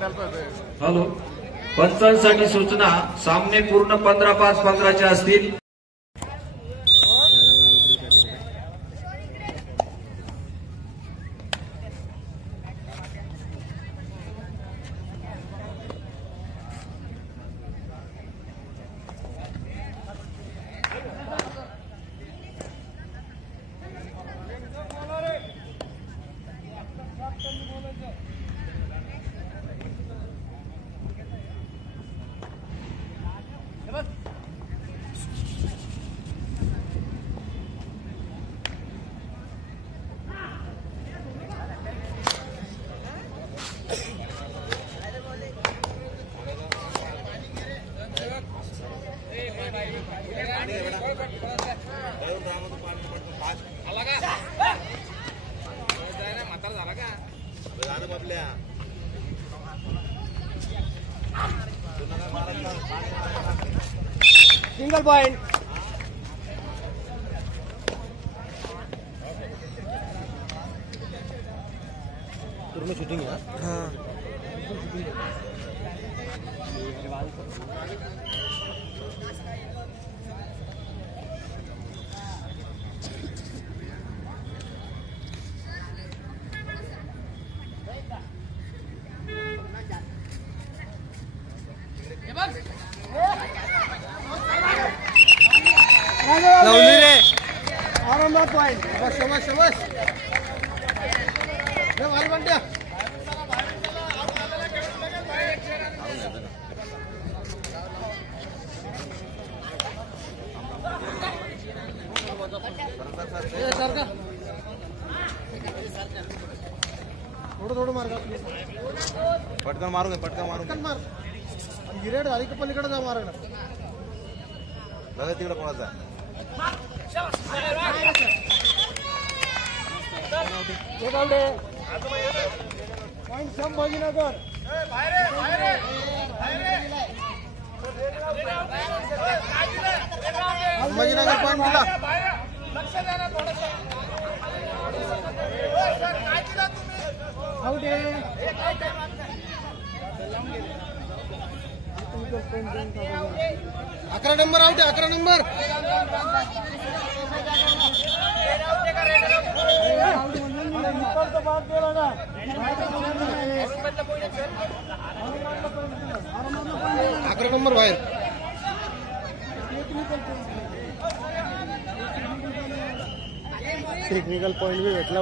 Hello, पंचांसाठी सूचना, सामने पूर्ण 15-5-15 असतील. Single point. पूर्ण शूटिंग है. हाँ लावली रे. आरामात पॉइंट. शबाश शबाश. वाल बंट्या. थोडं थोडं मार. पटकन मारू. पटकन मार. गिरेड झाली का पलीकडे जा मारायला. तिकडे कोणाचा पॉइंट संभाजीनगर. संभाजीनगर पॉइंट दिला. आउट आहे. 11 नंबर आउट आहे. 11 नंबर. अकरा नंबर बाहेर. टेक्निकल पॉइंट भी भेटला.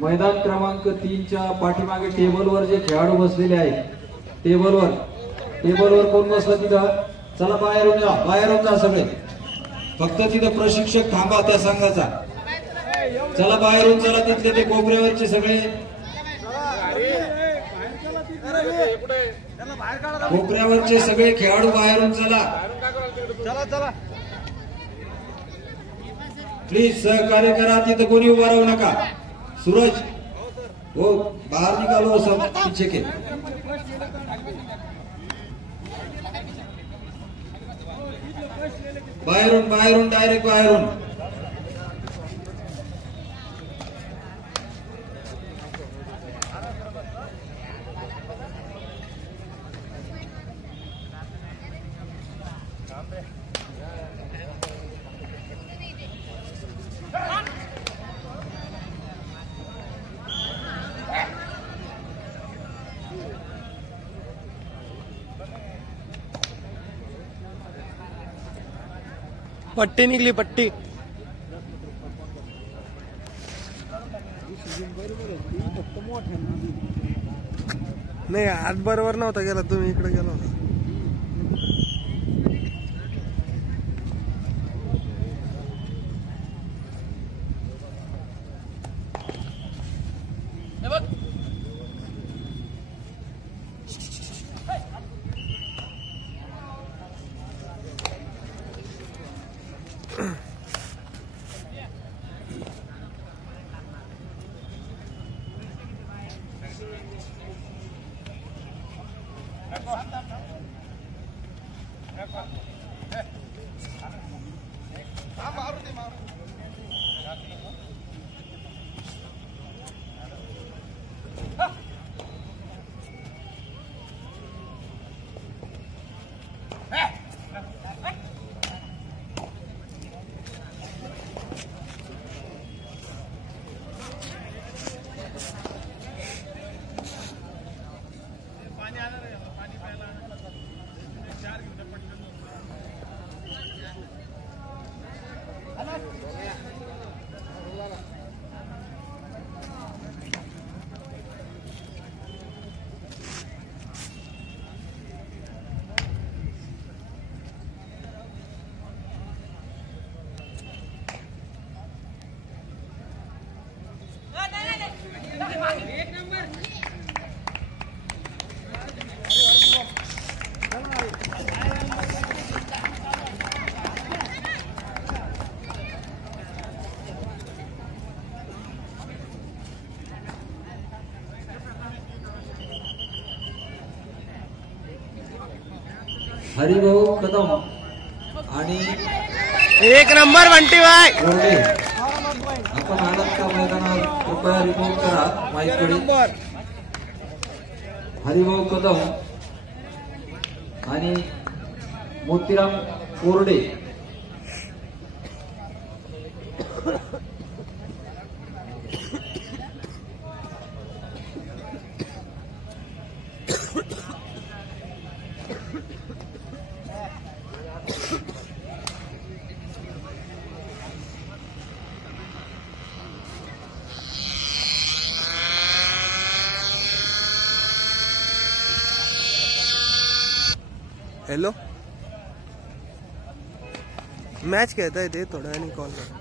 मैदान क्रमांक 3च्या पाठीमागे टेबलवर जे खेळाडू बसलेले आहेत, टेबलवर कोण बसलं तिथं? चला बाहेरून जा सगळे. फक्त तिथं प्रशिक्षक थांबा त्या संघाचा. चला बाहेरून चला. तिथले ते कोपऱ्यावरचे सगळे खेळाडू बाहेरून चला. प्लीज सहकार्य करा, तिथं कोणी उभा राहू नका. सूरज हो बाहर निकालो, सब पीछे के. बाहेरून बाहेरून डायरेक्ट बाहेरून. पट्टी निघली पट्टी. नाही आज बरोबर नव्हता गेला, तुम्ही इकडे गेला होता. हरिभाऊ कदम आणि एक नंबर बंटी भाई. कोरडे आपण आलात का मैदानावर, कृपया रिमूव्ह करा माईकडे. हरिभाऊ कदम आणि मोतीराम कोरडे. हॅलो, मॅच खेळता येते थोड्या वेळाने कॉल कर.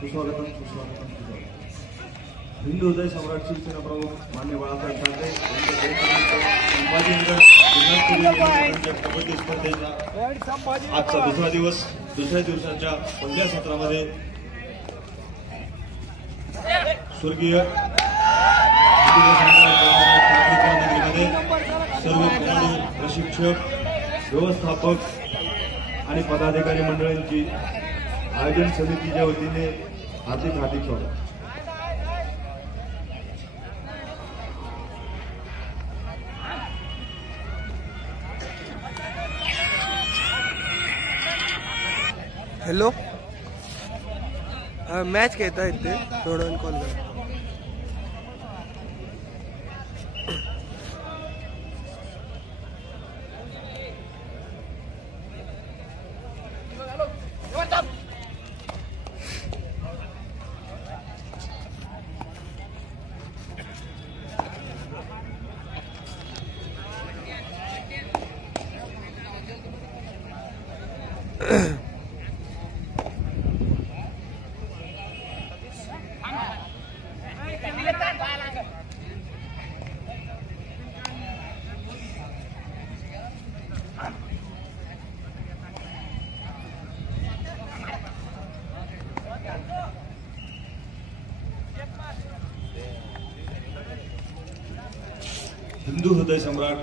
सुस्वागतम सुस्वागतम. हिंदू हृदय सम्राट शिवसेना प्रमुख मान्य बाळासाहेब ठाकरे संभाजीनगर जिल्हा कबड्डी स्पर्धेचा आजचा दुसरा दिवस, दुसऱ्या दिवसाच्या पहिल्या सत्रामध्ये स्वर्गीय नगरीमध्ये सर्व खेळाडू, प्रशिक्षक, व्यवस्थापक आणि पदाधिकारी मंडळींची आयोजन समितीच्या वतीने हार्दिक हार्दिक स्वागत. हॅलो, मॅच खेळता येते थोड्या वेळ कॉल कर. हिंदू हृदय सम्राट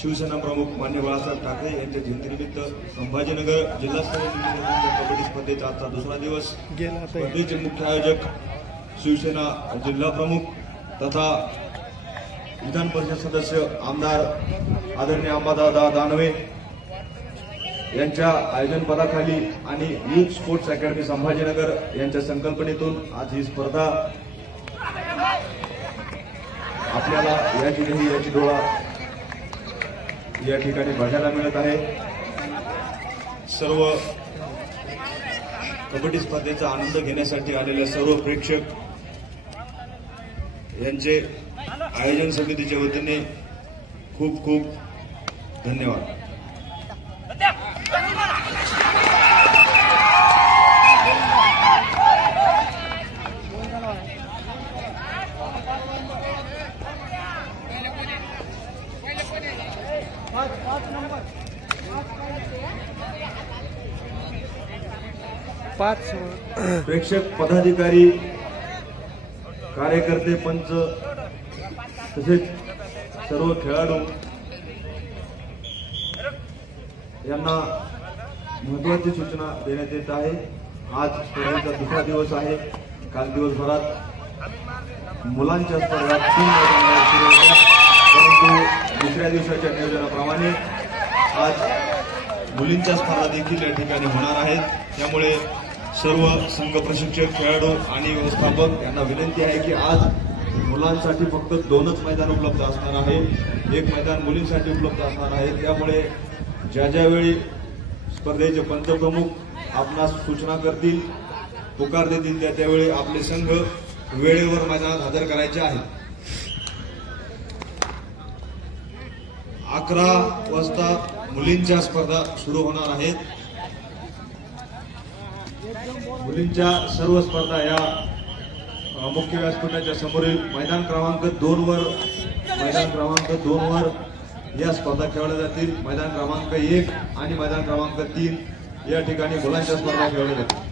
शिवसेना प्रमुख मान्य बाळासाहेब ठाकरे यांच्या जयंतीनिमित्त संभाजीनगर जिल्हास्तरीय कबड्डी स्पर्धेचा आजचा दुसरा दिवस. स्पर्धेचे मुख्य आयोजक शिवसेना जिल्हा प्रमुख तथा विधान परिषद सदस्य आमदार आदरणीय अंबादादा दानवे यांच्या आयोजन पदाखाली आणि युथ स्पोर्ट्स अकॅडमी संभाजीनगर यांच्या संकल्पनेतून आज ही स्पर्धा आपल्याला याची डोळा या ठिकाणी बघायला मिळत आहे. सर्व कबड्डी स्पर्धेचा आनंद घेण्यासाठी आलेल्या सर्व प्रेक्षक यांचे आयोजन समितीच्या वतीने खूप खूप धन्यवाद. प्रेक्षक पदाधिकारी कार्यकर्ते पंच तसेच सर्व खेळाडू यांना महत्वाची सूचना देण्यात येत आहे. आज स्पर्धेचा दुसरा दिवस आहे. काल दिवसभरात मुलांच्या स्पर्धा 3 मैदानावर सुरू होत्या, परंतु दुसऱ्या दिवसाच्या नियोजनाप्रमाणे आज मुलींच्या स्पर्धा देखील या ठिकाणी होणार आहेत. त्यामुळे सर्व संघ प्रशिक्षक खेळाडू आणि व्यवस्थापक यांना विनंती आहे की आज मुलांसाठी फक्त 2च मैदान उपलब्ध असणार आहे. एक मैदान मुलींसाठी उपलब्ध असणार आहे. त्यामुळे ज्या ज्यावेळी स्पर्धेचे पंचप्रमुख आपणास सूचना करतील, पुकार देतील, त्यावेळी आपले संघ वेळेवर मैदानात हजर करायचे आहे. 11 वाजता मुलींच्या स्पर्धा सुरू होणार आहेत. मुलींच्या सर्व स्पर्धा या मुख्य व्यासपीठाच्या समोरील मैदान क्रमांक 2 वर या स्पर्धा खेळवल्या जातील. मैदान क्रमांक 1 आणि मैदान क्रमांक 3 या ठिकाणी मुलांच्या स्पर्धा खेळवल्या जातील.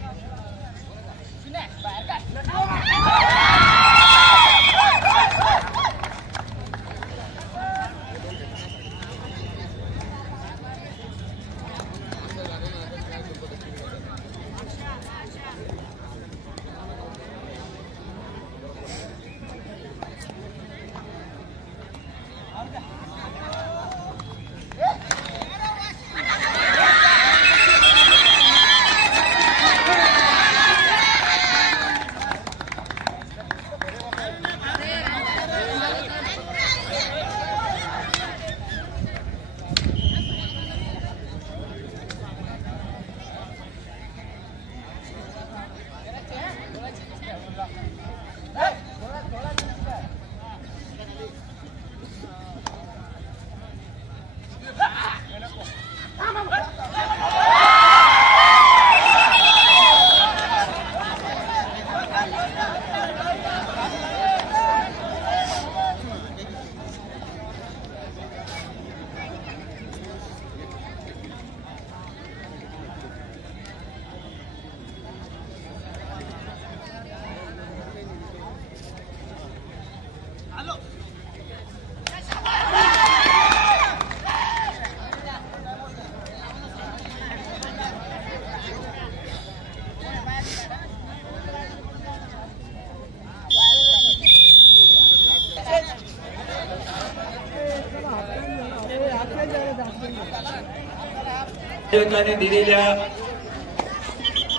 आयोजकांनी दिलेल्या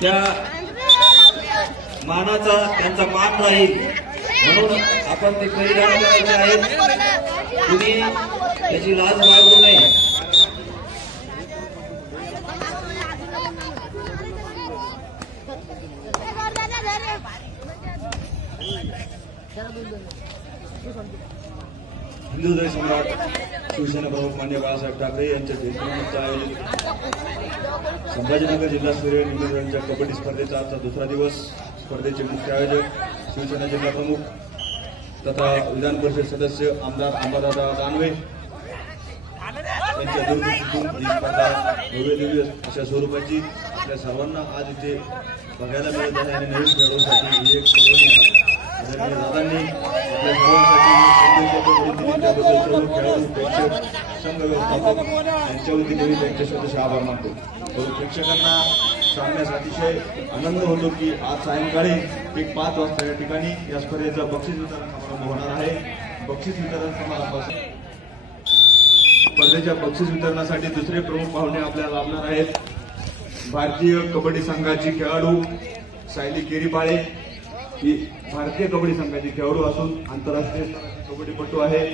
त्या मानाचा त्यांचा मान राहील म्हणून आपण ते परिधान करायचे आहेत. तुम्ही त्याची लाज बाळगू नये. हिंदुहृदय सम्राट शिवसेना प्रमुख मान्य बाळासाहेब ठाकरे यांच्या जयंतीनिमित्त आयोजित संभाजीनगर जिल्हास्तरीय निवडणुकीच्या कबड्डी स्पर्धेचा आजचा दुसरा दिवस. स्पर्धेचे मुख्य आयोजक शिवसेना जिल्हा प्रमुख तथा विधान परिषद सदस्य आमदार अंबादादा दानवे यांच्या दूरदृष्टीतून ही स्पर्धा भव्यदिव्य अशा स्वरूपाची आपल्या सर्वांना आज इथे बघायला मिळत आहे आणि नवीन खेळाडूंसाठी ही एक पर्वणी आहे. आदरणीय दादांनी आपल्या सर्वांसाठी त्याबद्दल सर्व खेळाडू प्रेक्षक संघ व्यवस्थापक यांच्या वतीने मी त्यांचे स्वतःचे आभार मानतो. प्रेक्षकांना सांगण्यास अतिशय आनंद होतो की आज सायंकाळी एक 5 वाजता या ठिकाणी या स्पर्धेचा बक्षीस वितरण समारंभ होणार आहे. बक्षीस वितरण समारंभासाठी स्पर्धेच्या बक्षीस वितरणासाठी दुसरे प्रमुख पाहुणे आपल्याला लाभणार आहेत. भारतीय कबड्डी संघाची खेळाडू सायली केरीपाळे ही भारतीय कबड्डी संघाची खेळाडू असून आंतरराष्ट्रीय स्तराची कबड्डीपटू आहे.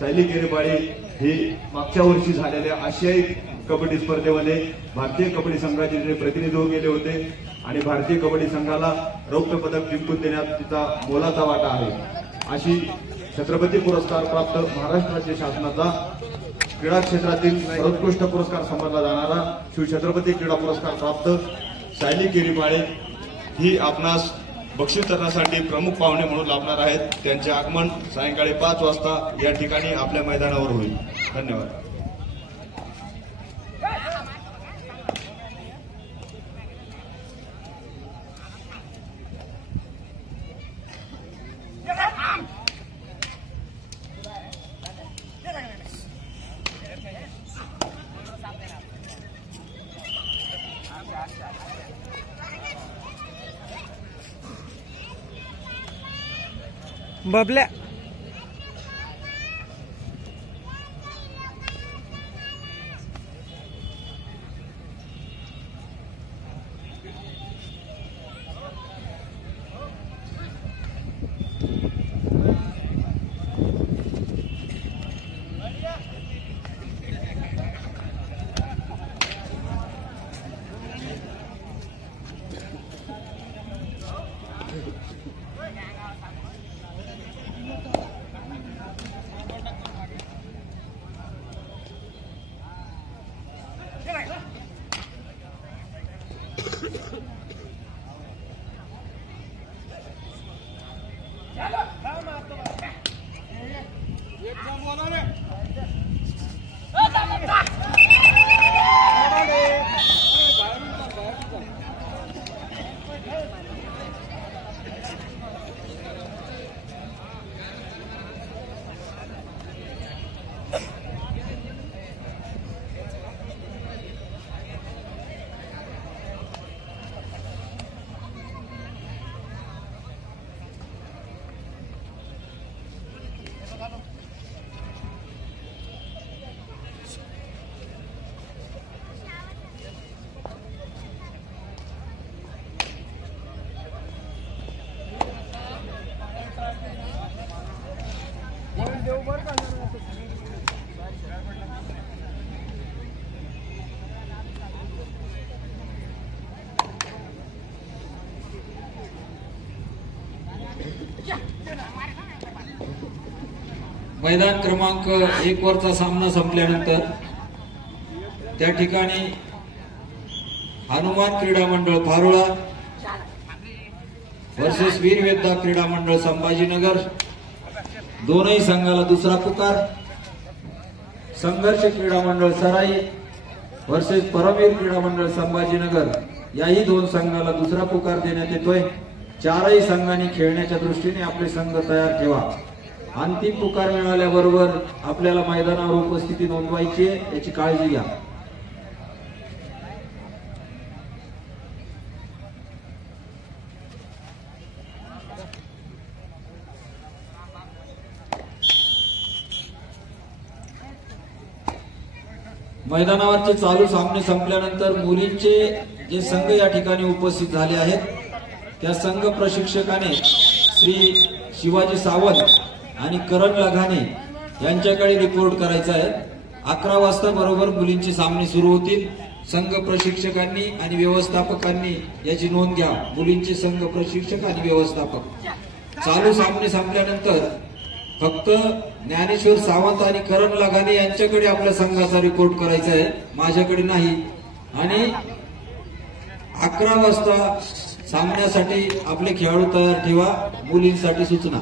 सायली केरीपाळे ही मागच्या वर्षी झालेल्या आशियाई कबड्डी स्पर्धेमध्ये भारतीय कबड्डी संघाचे प्रतिनिधित्व केले होते आणि भारतीय कबड्डी संघाला रौप्य पदक जिंकून देण्यात तिचा मोलाचा वाटा आहे. अशी छत्रपती पुरस्कार प्राप्त महाराष्ट्र राज्य शासनाचा क्रीडा क्षेत्रातील सर्वोत्कृष्ट पुरस्कार समजला जाणारा शिवछत्रपती क्रीडा पुरस्कार प्राप्त सायली केरीपाळे ही आपणास बक्षीस वितरणासाठी प्रमुख पाहुणे म्हणून लाभणार आहेत. त्यांचे आगमन सायंकाळी 5 वाजता या ठिकाणी आपल्या मैदानावर होईल. धन्यवाद. बबल्या मैदान क्रमांक 1 वरचा सामना संपल्यानंतर त्या ठिकाणी हनुमान क्रीडा मंडळ फारुळा वर्सेस वीर वेद्दा क्रीडा मंडळ संभाजीनगर, दोनही संघाला दुसरा पुकार. संघर्ष क्रीडा मंडळ सराई वर्सेस परमवीर क्रीडा मंडळ संभाजीनगर, याही 2 संघाला दुसरा पुकार देण्यात येतोय. 4ही संघांनी खेळण्याच्या दृष्टीने आपले संघ तयार ठेवा. अंतिम पुकार मिळाल्याबरोबर आपल्याला मैदानावर उपस्थिती नोंदवायची आहे, याची काळजी घ्या. मैदानावरचे चालू सामने संपल्यानंतर मुलींचे जे संघ या ठिकाणी उपस्थित झाले आहेत त्या संघ प्रशिक्षकाने श्री शिवाजी सावंत आणि करण लघाणे यांच्याकडे रिपोर्ट करायचा आहे. 11 वाजता बरोबर मुलींचे सामने सुरू होतील. संघ प्रशिक्षकांनी आणि व्यवस्थापकांनी याची नोंद घ्या. मुलींचे संघ प्रशिक्षक आणि व्यवस्थापक चालू सामने संपल्यानंतर फक्त ज्ञानेश्वर सावंत आणि करण लगाने यांच्याकडे आपल्या संघाचा रिपोर्ट करायचा आहे, माझ्याकडे नाही. आणि 11 वाजता सामन्यासाठी आपले खेळाडू तयार ठेवा. मुलींसाठी सूचना.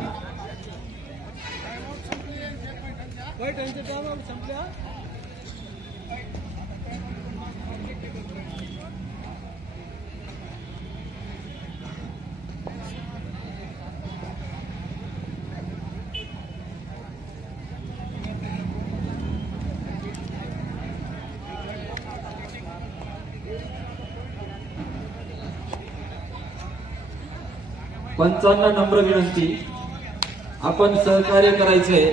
पंचांना नम्र विनंती, आपण सहकार्य करायचंय.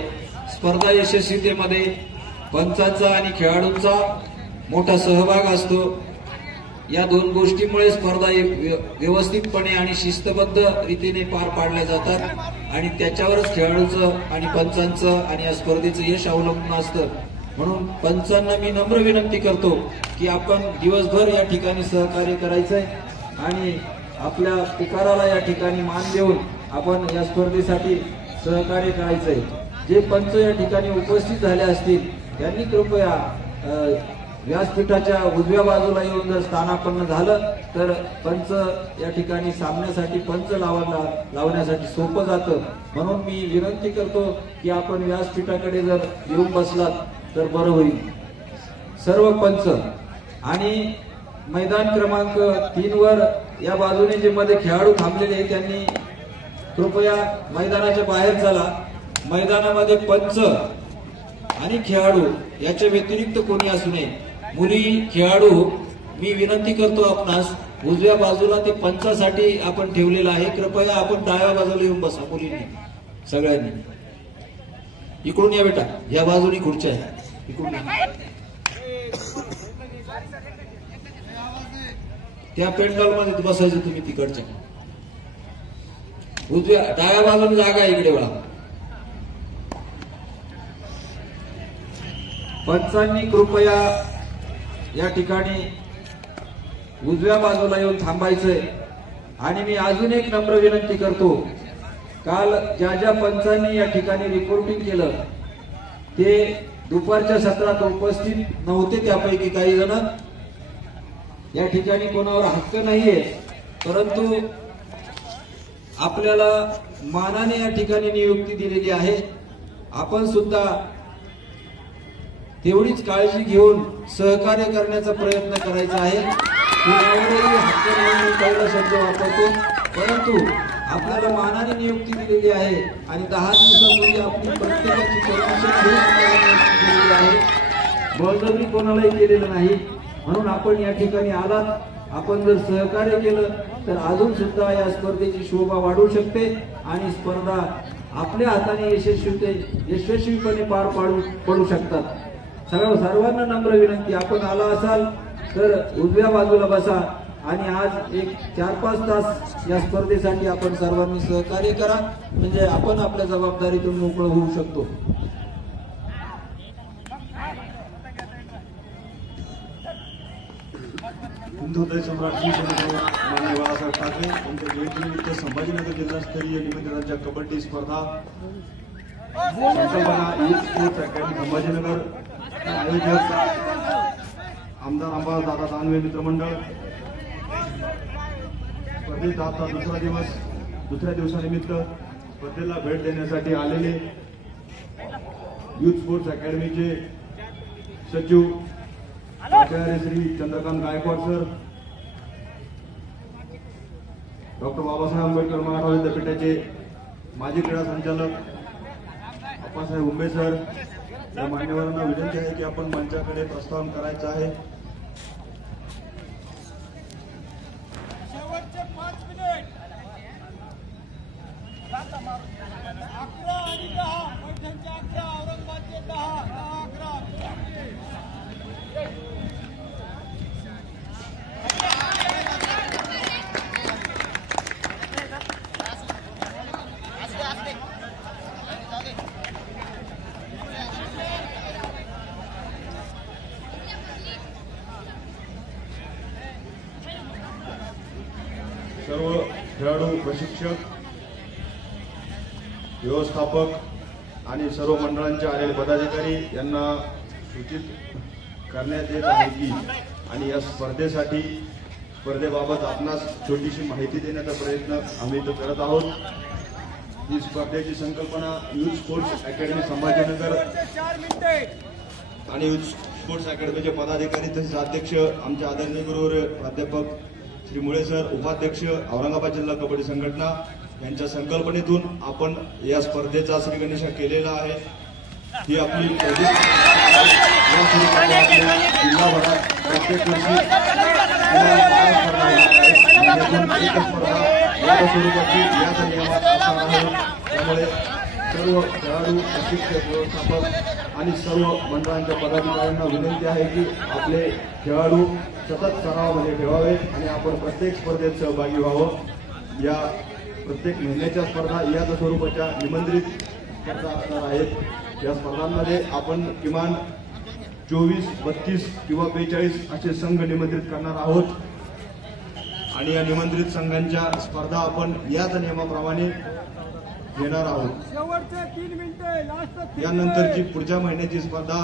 स्पर्धा यशस्वीतेमध्ये पंचांचा आणि खेळाडूंचा मोठा सहभाग असतो. या दोन गोष्टीमुळे स्पर्धा व्यवस्थितपणे आणि शिस्तबद्ध रीतीने पार पाडल्या जातात आणि त्याच्यावरच खेळाडूचं आणि पंचांचं आणि या स्पर्धेचं यश अवलंबून असतं. म्हणून पंचांना मी नम्र विनंती करतो की आपण दिवसभर या ठिकाणी सहकार्य करायचंय आणि आपल्या पुकाराला या ठिकाणी मान देऊन आपण या स्पर्धेसाठी सहकार्य करायचंय. जे पंच या ठिकाणी उपस्थित झाले असतील त्यांनी कृपया व्यासपीठाच्या उजव्या बाजूला येऊन जर स्थानापन्न झालं तर पंच या ठिकाणी सामन्यासाठी पंच लावण्यासाठी सोपं जातं. म्हणून मी विनंती करतो की आपण व्यासपीठाकडे जर येऊन बसलात तर बरं होईल. सर्व पंच आणि मैदान क्रमांक 3 वर या बाजूने जे मध्ये खेळाडू थांबलेले त्यांनी कृपया मैदानाच्या बाहेर चला. मैदानामध्ये पंच आणि खेळाडू याच्या व्यतिरिक्त कोणी असू नये. मुली खेळाडू मी विनंती करतो आपणास उजव्या बाजूला ते पंचासाठी आपण ठेवलेलं आहे. कृपया आपण डाव्या बाजूला येऊन बसा. मुलींनी सगळ्यांनी इकडून या बेटा, या बाजूनी खुर्च्या आहे, इकडून त्या पेंडॉल मध्ये बसायचं तुम्ही तिकडच्या उजव्या डाव्या बाजूने जागा आहे, इकडे वळा. पंचांनी कृपया या ठिकाणी उजव्या बाजूला येऊन थांबायचंय. आणि मी अजून एक नम्र विनंती करतो, काल ज्या ज्या पंचांनी या ठिकाणी रिपोर्टिंग केलं ते दुपारच्या सत्रात उपस्थित नव्हते. त्यापैकी काही जण या ठिकाणी कोणावर हक्क नाहीये, परंतु आपल्याला मानाने या ठिकाणी नियुक्ती दिलेली आहे. आपण सुद्धा तेवढीच काळजी घेऊन सहकार्य करण्याचा प्रयत्न करायचा आहे. कुणावरही हक्क नाही पहिला शब्द वापरतो, परंतु आपल्याला मानाने नियुक्ती दिलेली आहे आणि 10 दिवसांमध्ये आपली प्रत्येकाची परमिशन घेऊन दिलेली आहे. बळजबरी कोणालाही केलेलं नाही. म्हणून आपण या ठिकाणी आलात, आपण जर सहकार्य केलं तर अजून सुद्धा या स्पर्धेची शोभा वाढू शकते आणि स्पर्धा आपल्या हाताने यशस्वीपणे पार पडू शकतात. सर्वांना नम्र विनंती, आपण आला असाल तर उजव्या बाजूला बसा आणि आज एक 4-5 तास या स्पर्धेसाठी आपण सर्वांनी सहकार्य करा, म्हणजे आपण आपल्या जबाबदारीतून मोकळं होऊ शकतो. हिंदुहृदय सम्राट माननीय बाळासाहेब ठाकरे यांच्या जयंतीनिमित्त संभाजीनगर जिल्हास्तरीय निबंधकांच्या कबड्डी स्पर्धा संकल्पना यूथ स्पोर्ट्स अकॅडमी संभाजीनगर आयोजक आमदार अंबादास दादा दानवे मित्रमंडळ. स्पर्धेचा आता दुसऱ्या दिवसानिमित्त स्पर्धेला भेट देण्यासाठी आलेले यूथ स्पोर्ट्स अकॅडमीचे सचिव आचार्य श्री चंद्रकांत गायकवाड सर, डॉक्टर बाबासाहेब आंबेडकर मराठा विद्यापीठाचे माजी क्रीडा संचालक अप्पासाहेब उंबे सर, या मान्यवरांना विनंती आहे की आपण मंचाकडे प्रस्थान करायचं आहे. शेवटचे 5 मिनिट 11 आणि 10 पैठणचे 11 औरंगाबादचे 10-11 सर्व खेळाडू, प्रशिक्षक, व्यवस्थापक आणि सर्व मंडळांचे आलेले पदाधिकारी यांना सूचित करण्यात येत आहे की आणि या स्पर्धेबाबत आपणास छोटीशी माहिती देण्याचा प्रयत्न आम्ही इथं करत आहोत. ही स्पर्धेची संकल्पना युथ स्पोर्ट्स अकॅडमी संभाजीनगर आणि युथ स्पोर्ट्स अकॅडमीचे पदाधिकारी तसेच अध्यक्ष आमचे आदरणीय गुरुवर्य प्राध्यापक श्री मुळे सर, उपाध्यक्ष औरंगाबाद जिल्हा कबड्डी संघटना यांच्या संकल्पनेतून आपण या स्पर्धेचा श्रीगणेशा केलेला आहे. ही आपली जिल्हाभरात प्रत्येक वर्षी स्वरूपाची याच नियमात असणार आहे. त्यामुळे सर्व खेळाडू, प्रशिक्षक, व्यवस्थापक आणि सर्व मंडळांच्या पदाधिकाऱ्यांना विनंती आहे की आपले खेळाडू सतत सरावामध्ये ठेवावे आणि आपण प्रत्येक स्पर्धेत सहभागी व्हावं. या प्रत्येक महिन्याच्या स्पर्धा याच स्वरूपाच्या निमंत्रित स्पर्धा असणार आहेत. या स्पर्धांमध्ये आपण किमान 24, 32 किंवा 42 असे संघ निमंत्रित करणार आहोत आणि या निमंत्रित संघांच्या स्पर्धा आपण याच नियमाप्रमाणे घेणार आहोत. यानंतरची पुढच्या महिन्याची स्पर्धा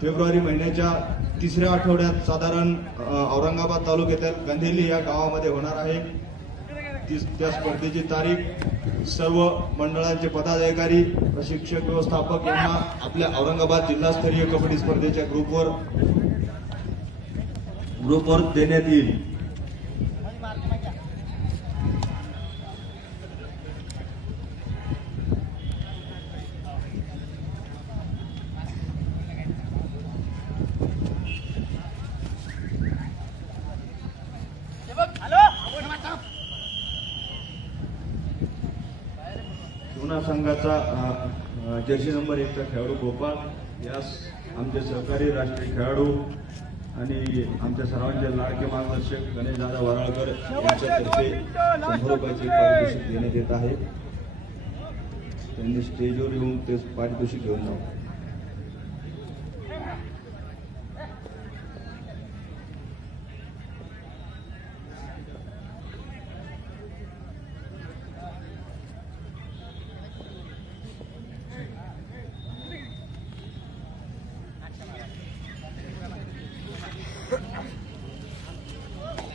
फेब्रुवारी महिन्याच्या 3ऱ्या आठवड्यात साधारण औरंगाबाद तालुक्यातील गंधेली या गावामध्ये होणार आहे. त्या स्पर्धेची तारीख सर्व मंडळांचे पदाधिकारी, प्रशिक्षक, व्यवस्थापक यांना आपल्या औरंगाबाद जिल्हास्तरीय कबड्डी स्पर्धेच्या ग्रुपवर देण्यात येईल. शिवना संघाचा जर्सी नंबर 1चा खेळाडू गोपाळ यास आमचे सहकारी राष्ट्रीय खेळाडू आणि आमच्या सर्वांचे लाडके मार्गदर्शक गणेशदादा वराळकर यांच्यातर्फे 100 रुपयाचे पारितोषिक देण्यात येत आहे. त्यांनी स्टेजवर येऊन ते पारितोषिक घेऊन जावं.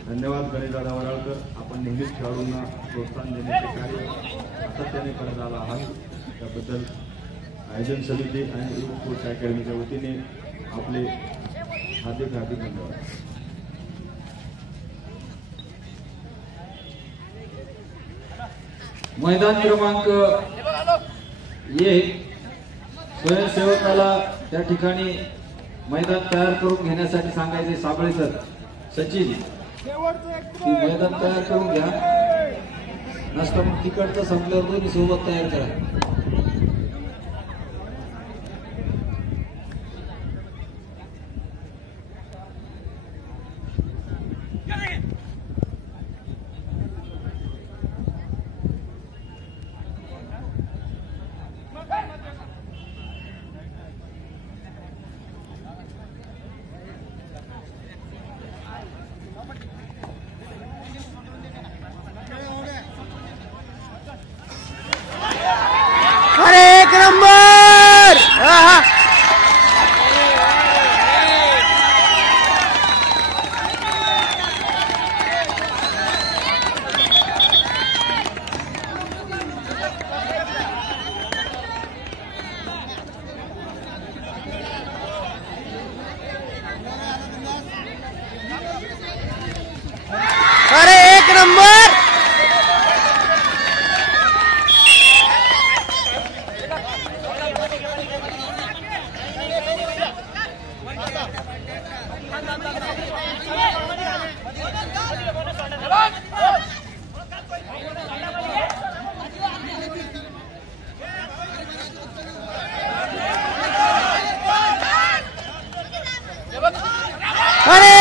धन्यवाद गणेशदादा वराळकर. आपण नेहमीच खेळाडूंना प्रोत्साहन देण्याचे कार्य सातत्याने करत आला आहात. त्याबद्दल आयोजन समिती आणि युथ स्पोर्ट्स अकॅडमीच्या वतीने आपले हार्दिक धन्यवाद. मैदान क्रमांक 1 स्वयंसेवकाला त्या ठिकाणी मैदान तयार करून घेण्यासाठी सांगायचे. साबळे सर, सचिन ती मैदान तयार करून घ्या. नसतं मग तिकडचं संपल्यावर दोन्ही सोबत तयार करा. अरे